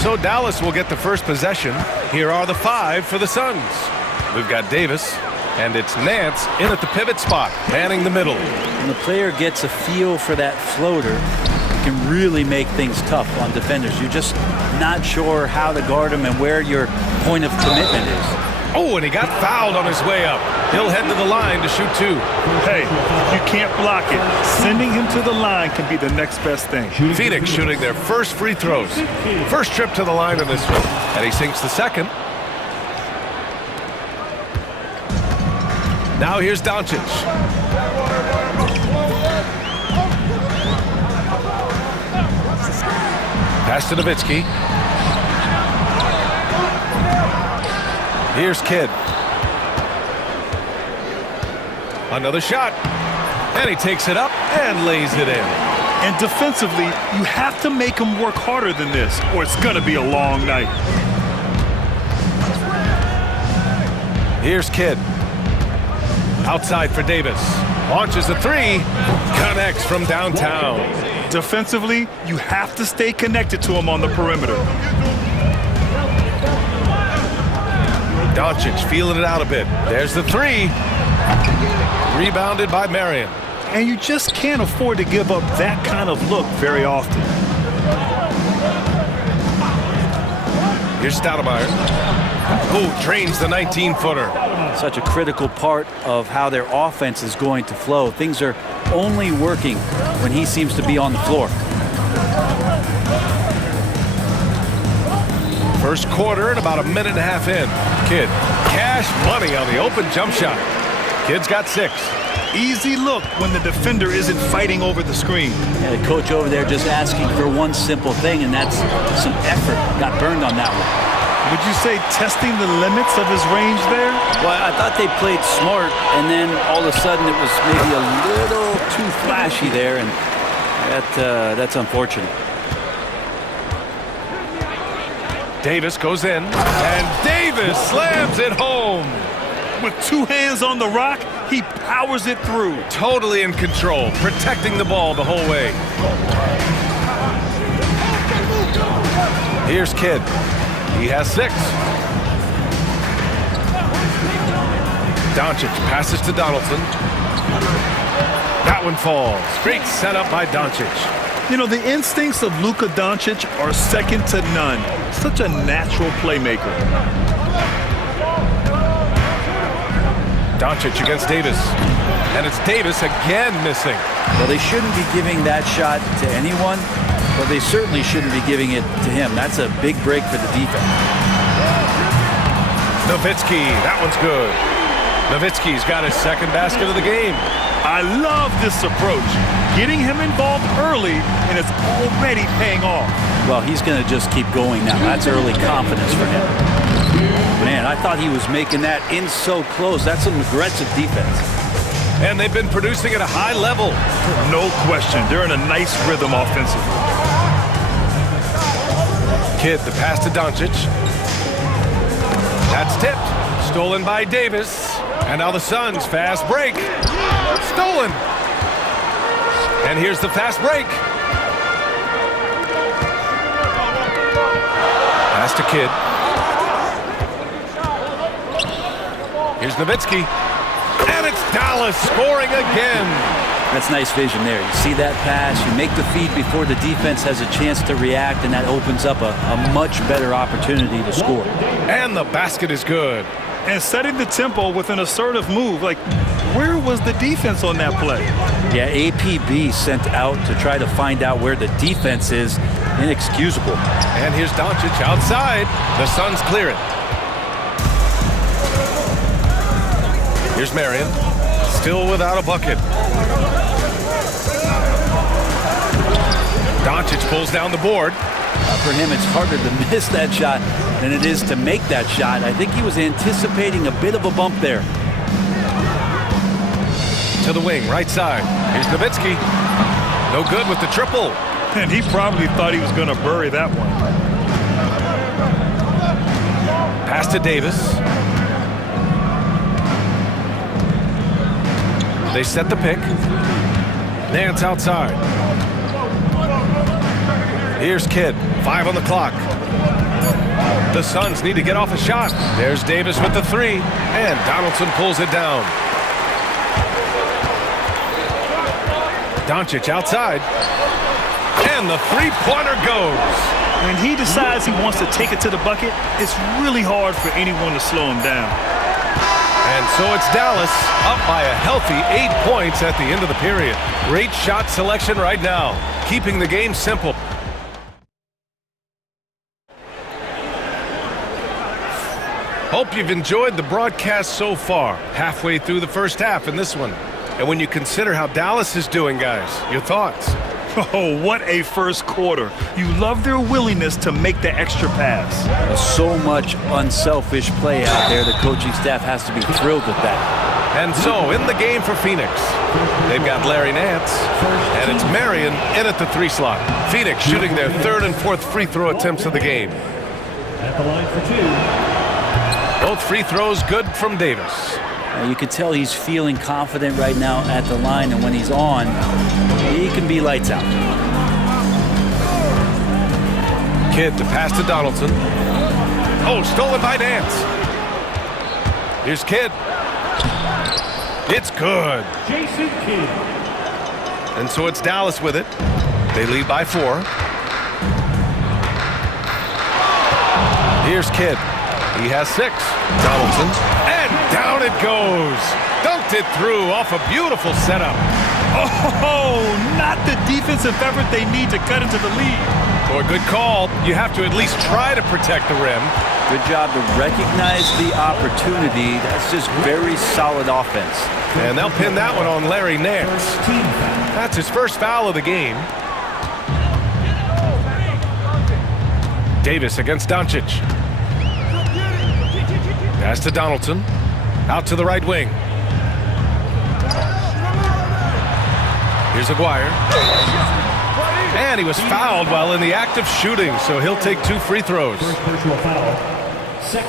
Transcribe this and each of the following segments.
So Dallas will get the first possession. Here are the 5 for the Suns. We've got Davis, and it's Nance in at the pivot spot, manning the middle. When the player gets a feel for that floater, it can really make things tough on defenders. You're just not sure how to guard him and where your point of commitment is. Oh, and he got fouled on his way up. He'll head to the line to shoot 2. Hey, you can't block it. Sending him to the line can be the next best thing. Phoenix shooting their first free throws. First trip to the line in this one. And he sinks the second. Now here's Doncic. Pass to Nowitzki. Here's Kidd. Another shot. And he takes it up and lays it in. And defensively, you have to make him work harder than this, or it's going to be a long night. Here's Kidd. Outside for Davis. Launches a 3. Connects from downtown. Defensively, you have to stay connected to him on the perimeter. Doncic feeling it out a bit. There's the 3. Rebounded by Marion. And you just can't afford to give up that kind of look very often. Here's Stoudemire. Oh, trains the 19-footer. Such a critical part of how their offense is going to flow. Things are only working when he seems to be on the floor. First quarter and about a minute and a half in. Kidd, cash money on the open jump shot. Kidd's got 6. Easy look when the defender isn't fighting over the screen. Yeah, the coach over there just asking for one simple thing, and that's some effort. Got burned on that one. Would you say testing the limits of his range there? Well, I thought they played smart, and then all of a sudden it was maybe a little too flashy there, and that's unfortunate. Davis goes in, and Davis slams it home. With 2 hands on the rock, he powers it through. Totally in control, protecting the ball the whole way. Here's Kidd. He has 6. Doncic passes to Donaldson. That one falls. Great setup by Doncic. You know, the instincts of Luka Doncic are second to none. Such a natural playmaker. Doncic against Davis. And it's Davis again missing. Well, they shouldn't be giving that shot to anyone, but they certainly shouldn't be giving it to him. That's a big break for the defense. Nowitzki, that one's good. Nowitzki's got his second basket of the game. I love this approach. Getting him involved early, and it's already paying off. Well, he's going to just keep going now. That's early confidence for him. Man, I thought he was making that in so close. That's some aggressive defense. And they've been producing at a high level. No question. They're in a nice rhythm offensively. Kidd, the pass to Doncic. That's tipped. Stolen by Davis. And now the Suns fast break. Stolen. And here's the fast break. Pass to Kidd. Here's Nowitzki. And it's Dallas scoring again. That's nice vision there. You see that pass, you make the feed before the defense has a chance to react, and that opens up a much better opportunity to score. And the basket is good. And setting the tempo with an assertive move. Like, where was the defense on that play? Yeah, APB sent out to try to find out where the defense is. Inexcusable. And here's Doncic outside. The Suns clear it. Here's Marion. Still without a bucket. Doncic pulls down the board. For him, it's harder to miss that shot than it is to make that shot. I think he was anticipating a bit of a bump there. To the wing, right side. Here's Nowitzki. No good with the triple. And he probably thought he was going to bury that one. Pass to Davis. They set the pick. Nance outside. Here's Kidd. 5 on the clock. The Suns need to get off a shot. There's Davis with the 3, and Donaldson pulls it down. Doncic outside, and the three-pointer goes. When he decides he wants to take it to the bucket, it's really hard for anyone to slow him down. And so it's Dallas up by a healthy 8 points at the end of the period. Great shot selection right now, keeping the game simple. Hope you've enjoyed the broadcast so far. Halfway through the first half in this one. And when you consider how Dallas is doing, guys, your thoughts? Oh, what a first quarter. You love their willingness to make the extra pass. So much unselfish play out there. The coaching staff has to be thrilled with that. And so, in the game for Phoenix, they've got Larry Nance, and it's Marion in at the 3 slot. Phoenix shooting their 3rd and 4th free throw attempts of the game. At the line for 2. Both free throws good from Davis. You can tell he's feeling confident right now at the line, and when he's on, he can be lights out. Kidd to pass to Donaldson. Oh, stolen by Nance. Here's Kidd. It's good. Jason Kidd. And so it's Dallas with it. They lead by 4. Here's Kidd. He has 6. Donaldson. And down it goes. Dunked it through off a beautiful setup. Oh, not the defensive effort they need to cut into the lead. Boy, good call. You have to at least try to protect the rim. Good job to recognize the opportunity. That's just very solid offense. And they'll pin that one on Larry Nance. That's his first foul of the game. Davis against Doncic. Pass to Donaldson. Out to the right wing. Here's Aguirre. And he was fouled while in the act of shooting, so he'll take 2 free throws. Personal foul.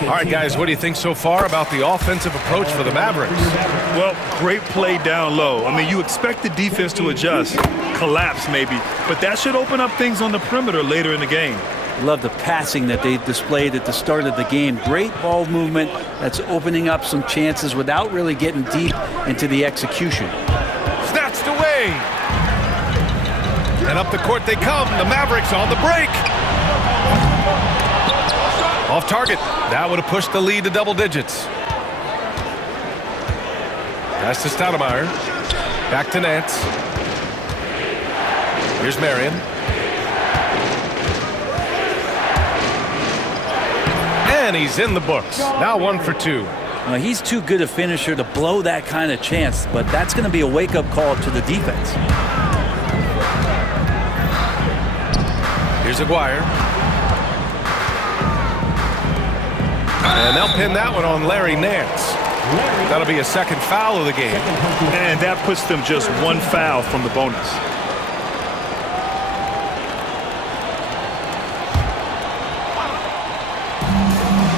All right, guys, what do you think so far about the offensive approach for the Mavericks? Well, great play down low. I mean, you expect the defense to adjust, collapse maybe, but that should open up things on the perimeter later in the game. Love the passing that they displayed at the start of the game. Great ball movement that's opening up some chances without really getting deep into the execution. Snatched away. And up the court they come. The Mavericks on the break. Off target. That would have pushed the lead to double digits. Pass to Stoudemire. Back to Nance. Here's Marion. And he's in the books. Now 1 for 2. He's too good a finisher to blow that kind of chance, but that's going to be a wake-up call to the defense. Here's Aguirre. And they'll pin that one on Larry Nance. That'll be a 2nd foul of the game. And that puts them just 1 foul from the bonus.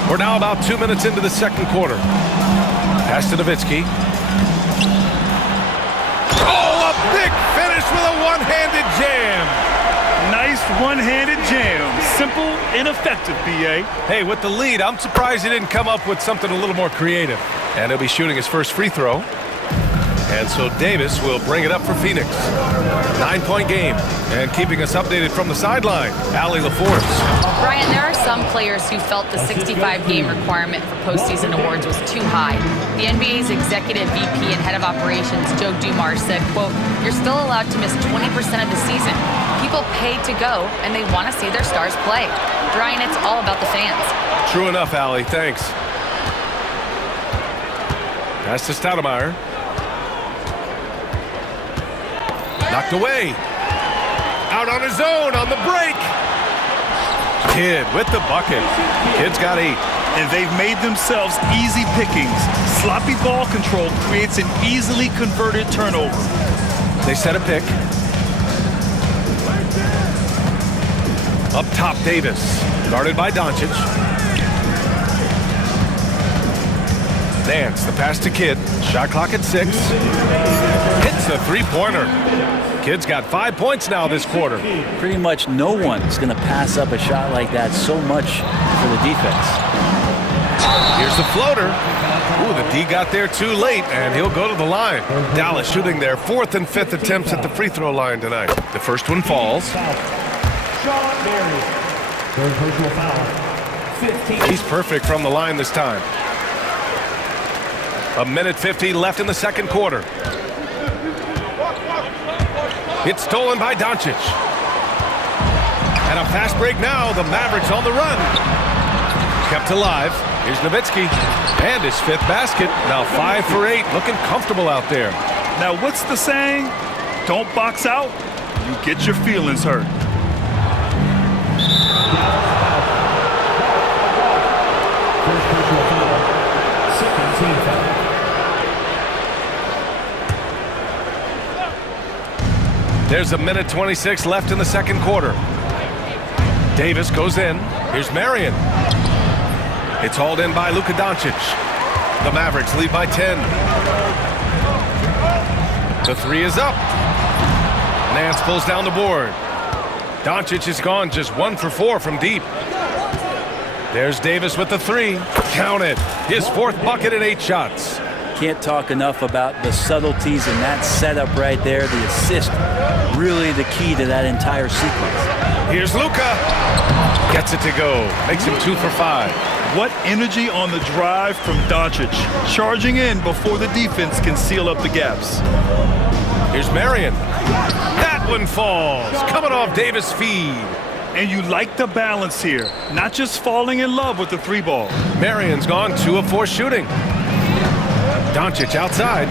We're now about 2 minutes into the 2nd quarter. Pass to Nowitzki. Oh, a big finish with a one-handed jam. Nice one-handed jam. Simple and effective, B.A. Hey, with the lead, I'm surprised he didn't come up with something a little more creative. And he'll be shooting his first free throw. And so Davis will bring it up for Phoenix. 9-point game. And keeping us updated from the sideline, Allie LaForce. Brian, there are some players who felt the 65-game requirement for postseason awards was too high. The NBA's executive VP and head of operations, Joe Dumars, said, quote, "You're still allowed to miss 20% of the season. People paid to go, and they want to see their stars play." Brian, it's all about the fans. True enough, Allie. Thanks. Pass to Stoudemire. Knocked away. Out on his own on the break. Kidd with the bucket. Kidd's got 8. And they've made themselves easy pickings. Sloppy ball control creates an easily converted turnover. They set a pick. Up top, Davis. Guarded by Doncic. Nance, the pass to Kidd. Shot clock at 6. Hits the three-pointer. Kid's got 5 points now this quarter. Pretty much no one's going to pass up a shot like that so much for the defense. Here's the floater. Ooh, the D got there too late, and he'll go to the line. Dallas shooting their 4th and 5th attempts at the free throw line tonight. The first one falls. Sean Marion. Third personal foul. 15. He's perfect from the line this time. 1:50 left in the second quarter. It's stolen by Doncic. And a fast break now. The Mavericks on the run. Kept alive. Here's Nowitzki. And his 5th basket. Now 5 for 8. Looking comfortable out there. Now, what's the saying? Don't box out. You get your feelings hurt. First personal foul. Second team foul. There's 1:26 left in the second quarter. Davis goes in. Here's Marion. It's hauled in by Luka Doncic. The Mavericks lead by 10. The three is up. Nance pulls down the board. Doncic is gone just 1 for 4 from deep. There's Davis with the three. Count it. His 4th bucket and 8 shots. Can't talk enough about the subtleties in that setup right there. The assist, really the key to that entire sequence. Here's Luka. Gets it to go. Makes him 2 for 5. What energy on the drive from Doncic. Charging in before the defense can seal up the gaps. Here's Marion. That one falls. Coming off Davis' feed. And you like the balance here. Not just falling in love with the 3-ball. Marion's gone 2 of 4 shooting. Doncic outside.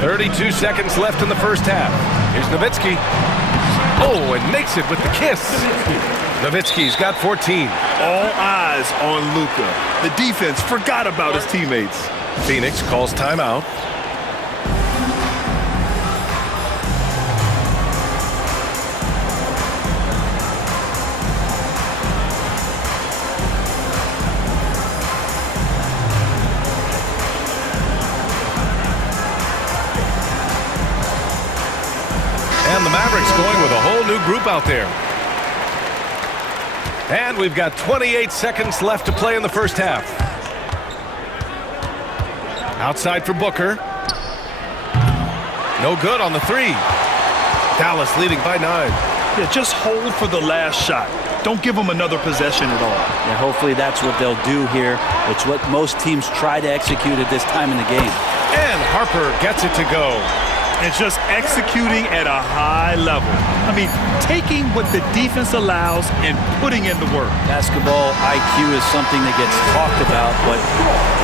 32 seconds left in the first half. Here's Nowitzki. Oh, and makes it with the kiss. Nowitzki's got 14. All eyes on Luka. The defense forgot about his teammates. Phoenix calls timeout. And the Mavericks going with a whole new group out there. And we've got 28 seconds left to play in the first half. Outside for Booker. No good on the three. Dallas leading by 9. Yeah, just hold for the last shot. Don't give them another possession at all. And hopefully that's what they'll do here. It's what most teams try to execute at this time in the game. And Harper gets it to go. It's just executing at a high level. I mean, taking what the defense allows and putting in the work. Basketball IQ is something that gets talked about, but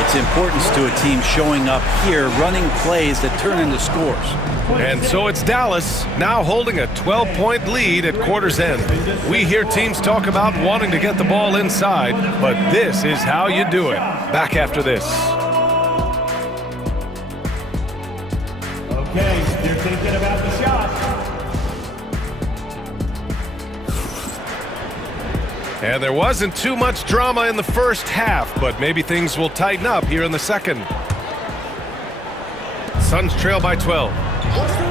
its importance to a team showing up here, running plays that turn into scores. And so it's Dallas now holding a 12-point lead at quarter's end. We hear teams talk about wanting to get the ball inside, but this is how you do it. Back after this. Okay, you're thinking about the shot. And there wasn't too much drama in the first half, but maybe things will tighten up here in the second. Suns trail by 12.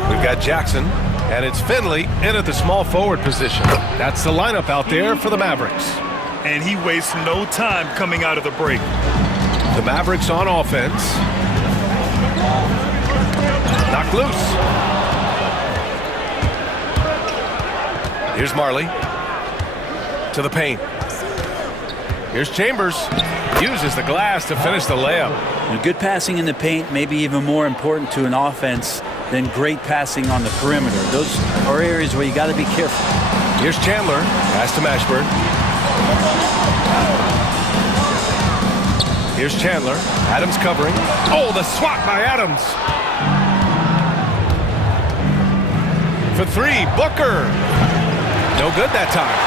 We've got Jackson, and it's Finley in at the small forward position. That's the lineup out there for the Mavericks. And he wastes no time coming out of the break. The Mavericks on offense. Knocked loose. Here's Marley. To the paint. Here's Chambers. Uses the glass to finish the layup. And good passing in the paint may be even more important to an offense than great passing on the perimeter. Those are areas where you got to be careful. Here's Chandler. Pass to Mashburn. Here's Chandler. Adams covering. Oh, the swat by Adams. For three, Booker. No good that time.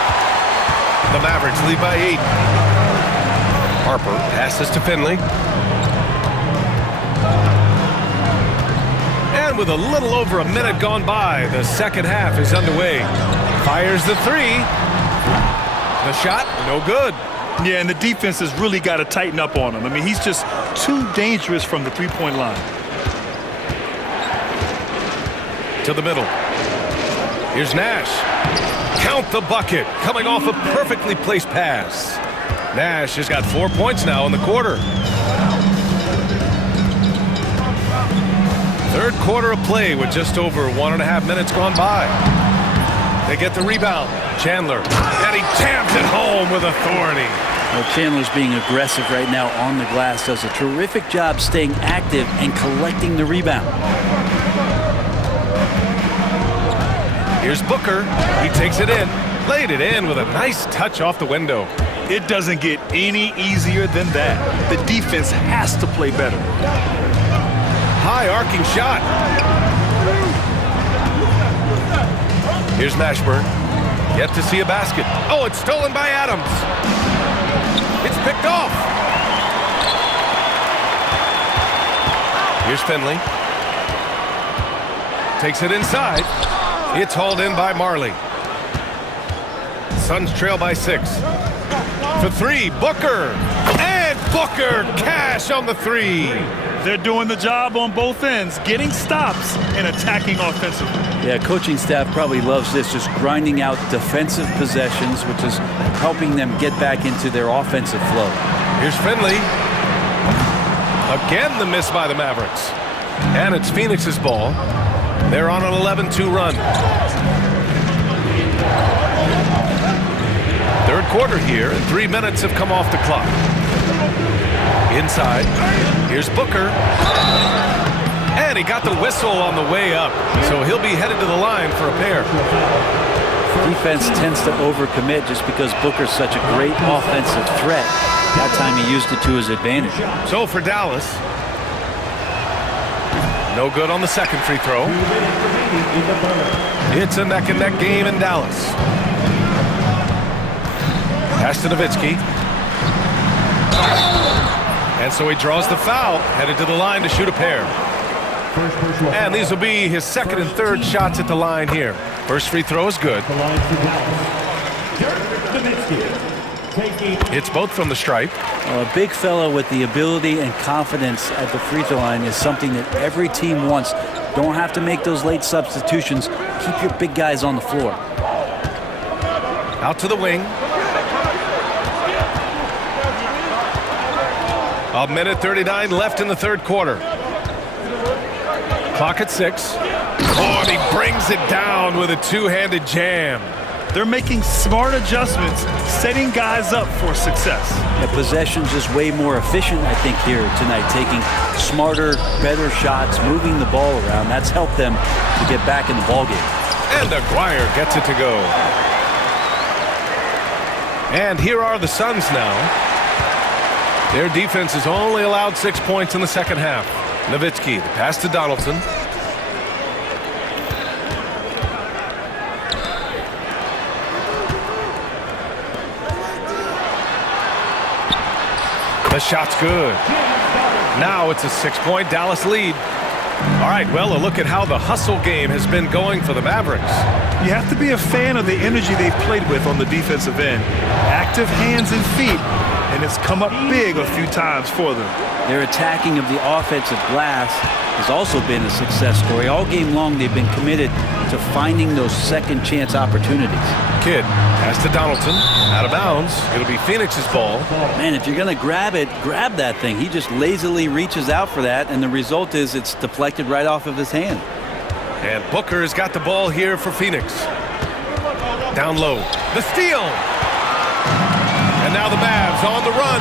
The Mavericks lead by 8. Harper passes to Finley. And with a little over a minute gone by, the second half is underway. Fires the three. The shot, no good. Yeah, and the defense has really got to tighten up on him. I mean, he's just too dangerous from the three-point line. To the middle. Here's Nash. Count the bucket. Coming off a perfectly placed pass. Nash has got 4 points now in the quarter. Third quarter of play with just over 1.5 minutes gone by. They get the rebound. Chandler. And he jams it home with authority. Well, Chandler's being aggressive right now on the glass. Does a terrific job staying active and collecting the rebound. Here's Booker. He takes it in. Laid it in with a nice touch off the window. It doesn't get any easier than that. The defense has to play better. High arcing shot. Here's Mashburn. Yet to see a basket. Oh, it's stolen by Adams. It's picked off. Here's Finley. Takes it inside. It's hauled in by Marley. Suns trail by 6. For 3, Booker. And Booker cash on the 3. They're doing the job on both ends, getting stops and attacking offensively. Yeah, coaching staff probably loves this, just grinding out defensive possessions, which is helping them get back into their offensive flow. Here's Finley. Again, the miss by the Mavericks. And it's Phoenix's ball. They're on an 11-2 run. Third quarter here, and 3 minutes have come off the clock. Inside, here's Booker. And he got the whistle on the way up, so he'll be headed to the line for a pair. Defense tends to overcommit just because Booker's such a great offensive threat. That time he used it to his advantage. So for Dallas, no good on the second free throw. It's a neck-and-neck game in Dallas. Pass to Nowitzki. And so he draws the foul, headed to the line to shoot a pair. And these will be his second and third shots at the line here. First free throw is good. It's both from the stripe. A big fellow with the ability and confidence at the free throw line is something that every team wants. Don't have to make those late substitutions. Keep your big guys on the floor. Out to the wing. A minute 39 left in the third quarter. Clock at 6. Oh, and he brings it down with a two-handed jam. They're making smart adjustments, setting guys up for success. The possession's just way more efficient, I think, here tonight. Taking smarter, better shots, moving the ball around. That's helped them to get back in the ballgame. And Aguirre gets it to go. And here are the Suns now. Their defense has only allowed 6 points in the second half. Nowitzki, the pass to Donaldson. The shot's good. Now it's a 6-point Dallas lead. All right, well, a look at how the hustle game has been going for the Mavericks. You have to be a fan of the energy they've played with on the defensive end. Active hands and feet, and it's come up big a few times for them. Their attacking of the offensive glass has also been a success story. All game long, they've been committed to finding those second chance opportunities. Kidd, pass to Donaldson, out of bounds. It'll be Phoenix's ball. Man, if you're going to grab it, grab that thing. He just lazily reaches out for that, and the result is it's deflected right off of his hand. And Booker has got the ball here for Phoenix. Down low, the steal. And now the Mavs on the run.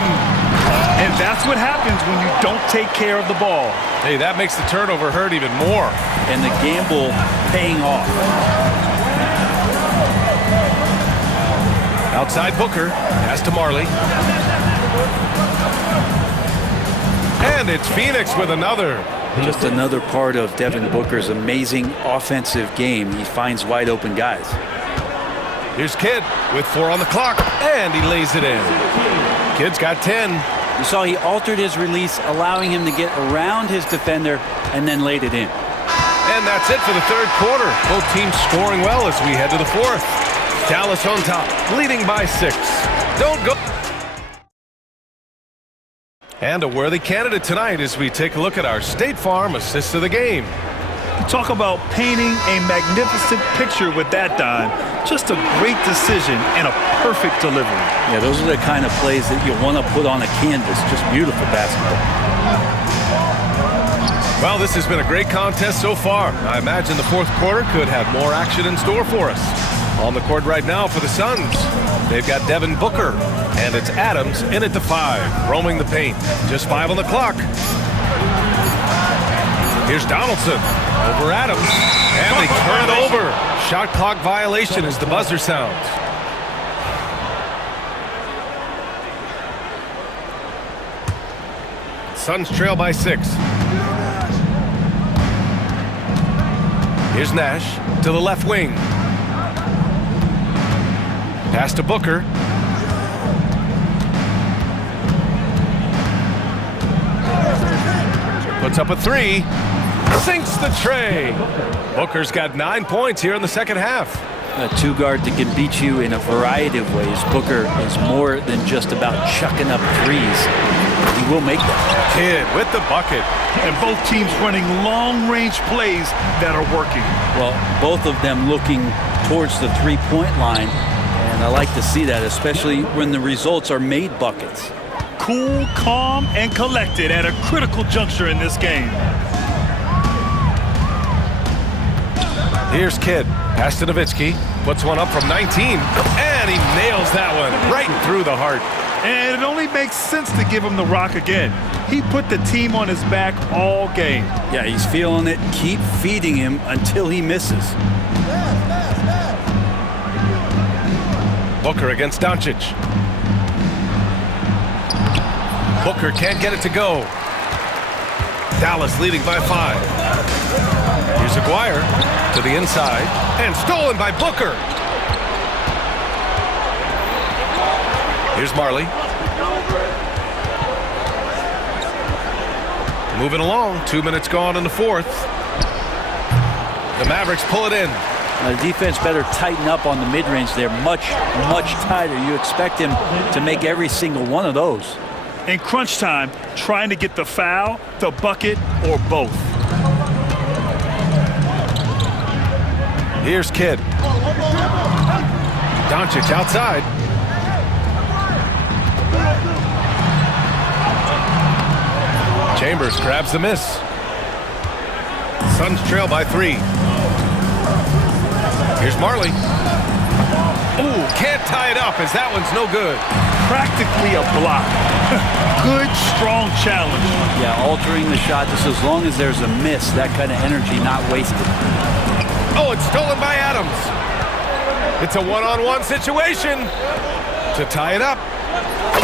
And that's what happens when you don't take care of the ball. Hey, that makes the turnover hurt even more. And the gamble paying off. Outside Booker, pass to Marley. And it's Phoenix with another. Just another part of Devin Booker's amazing offensive game. He finds wide open guys. Here's Kidd with 4 on the clock, and he lays it in. Kidd's got 10. You saw he altered his release, allowing him to get around his defender and then laid it in. And that's it for the third quarter. Both teams scoring well as we head to the fourth. Dallas on top, leading by 6. Don't go. And a worthy candidate tonight as we take a look at our State Farm assist of the game. Talk about painting a magnificent picture with that, Don. Just a great decision and a perfect delivery. Yeah, those are the kind of plays that you want to put on a canvas. Just beautiful basketball. Well, this has been a great contest so far. I imagine the fourth quarter could have more action in store for us. On the court right now for the Suns, they've got Devin Booker, and it's Adams in at the 5, roaming the paint. Just 5 on the clock. Here's Donaldson over Adams, and they turn it over. Shot clock violation as the buzzer sounds. Suns trail by 6. Here's Nash to the left wing. Pass to Booker. Puts up a 3. Sinks the tray. Booker's got 9 points here in the second half. A two-guard that can beat you in a variety of ways. Booker is more than just about chucking up threes. He will make them. Kidd with the bucket. And both teams running long-range plays that are working. Well, both of them looking towards the three-point line. And I like to see that, especially when the results are made buckets. Cool, calm, and collected at a critical juncture in this game. Here's Kidd. Pass to Nowitzki. Puts one up from 19. And he nails that one right through the heart. And it only makes sense to give him the rock again. He put the team on his back all game. Yeah, he's feeling it. Keep feeding him until he misses. Booker against Doncic. Booker can't get it to go. Dallas leading by 5. Here's Aguirre to the inside and stolen by Booker. Here's Marley. Moving along, 2 minutes gone in the fourth. The Mavericks pull it in. The defense better tighten up on the mid-range. They're much tighter. You expect him to make every single one of those. In crunch time, trying to get the foul, the bucket, or both. Here's Kidd. Doncic outside. Chambers grabs the miss. Suns trail by 3. Here's Marley. Ooh, can't tie it up as that one's no good. Practically a block. Good, strong challenge. Yeah, altering the shot just as long as there's a miss. That kind of energy not wasted. Oh, it's stolen by Adams. It's a one-on-one situation to tie it up.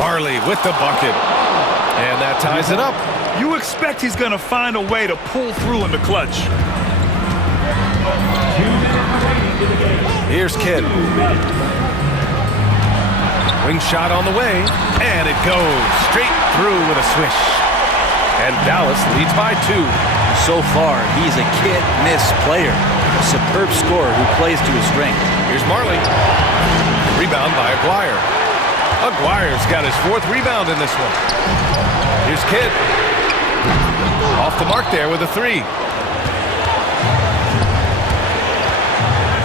Marley with the bucket. And that ties it up. You expect he's going to find a way to pull through in the clutch. Here's Kidd. Wing shot on the way, and it goes straight through with a swish. And Dallas leads by 2. So far, he's a can't-miss player. A superb scorer who plays to his strength. Here's Marley. Rebound by Aguirre. Aguirre's got his 4th rebound in this one. Here's Kidd. Off the mark there with a 3.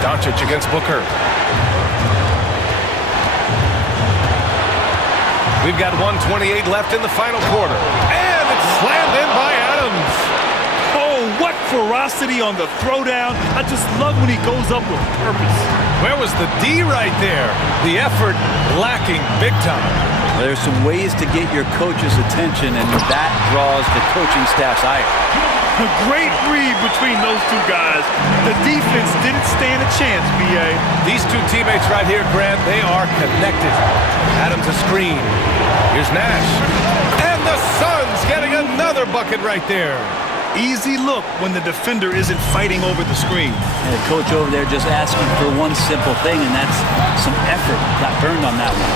Doncic against Booker. We've got 1:28 left in the final quarter. And it's slammed in by Adams. Oh, what ferocity on the throwdown. I just love when he goes up with purpose. Where was the D right there? The effort lacking big time. There's some ways to get your coach's attention, and that draws the coaching staff's ire. A great read between those two guys. The defense didn't stand a chance, B.A. These two teammates right here, Grant, they are connected. Adams a screen. Here's Nash. And the Suns getting another bucket right there. Easy look when the defender isn't fighting over the screen. And the coach over there just asking for one simple thing, and that's some effort. Got burned on that one.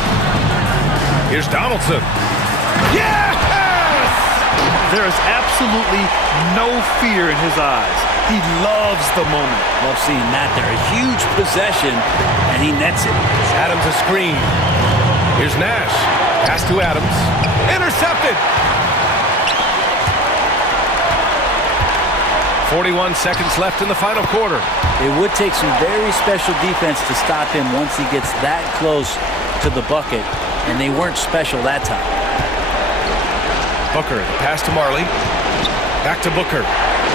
Here's Donaldson. Yes! There is absolutely no fear in his eyes. He loves the moment. Love seeing that there. A huge possession, and he nets it. Adams a screen. Here's Nash. Pass to Adams. Intercepted. 41 seconds left in the final quarter. It would take some very special defense to stop him once he gets that close to the bucket, and they weren't special that time. Booker, pass to Marley. Back to Booker.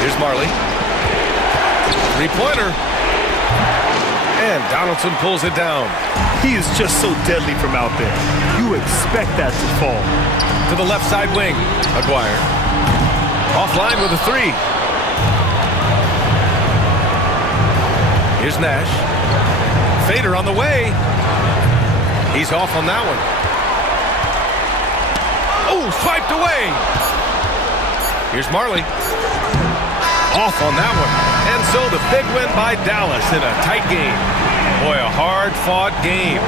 Here's Marley. Three-pointer. And Donaldson pulls it down. He is just so deadly from out there. You expect that to fall. To the left side wing. Aguirre. Offline with a three. Here's Nash. Fader on the way. He's off on that one. Oh, swiped away. Here's Marley. Off on that one. And so the big win by Dallas in a tight game. Boy, a hard-fought game.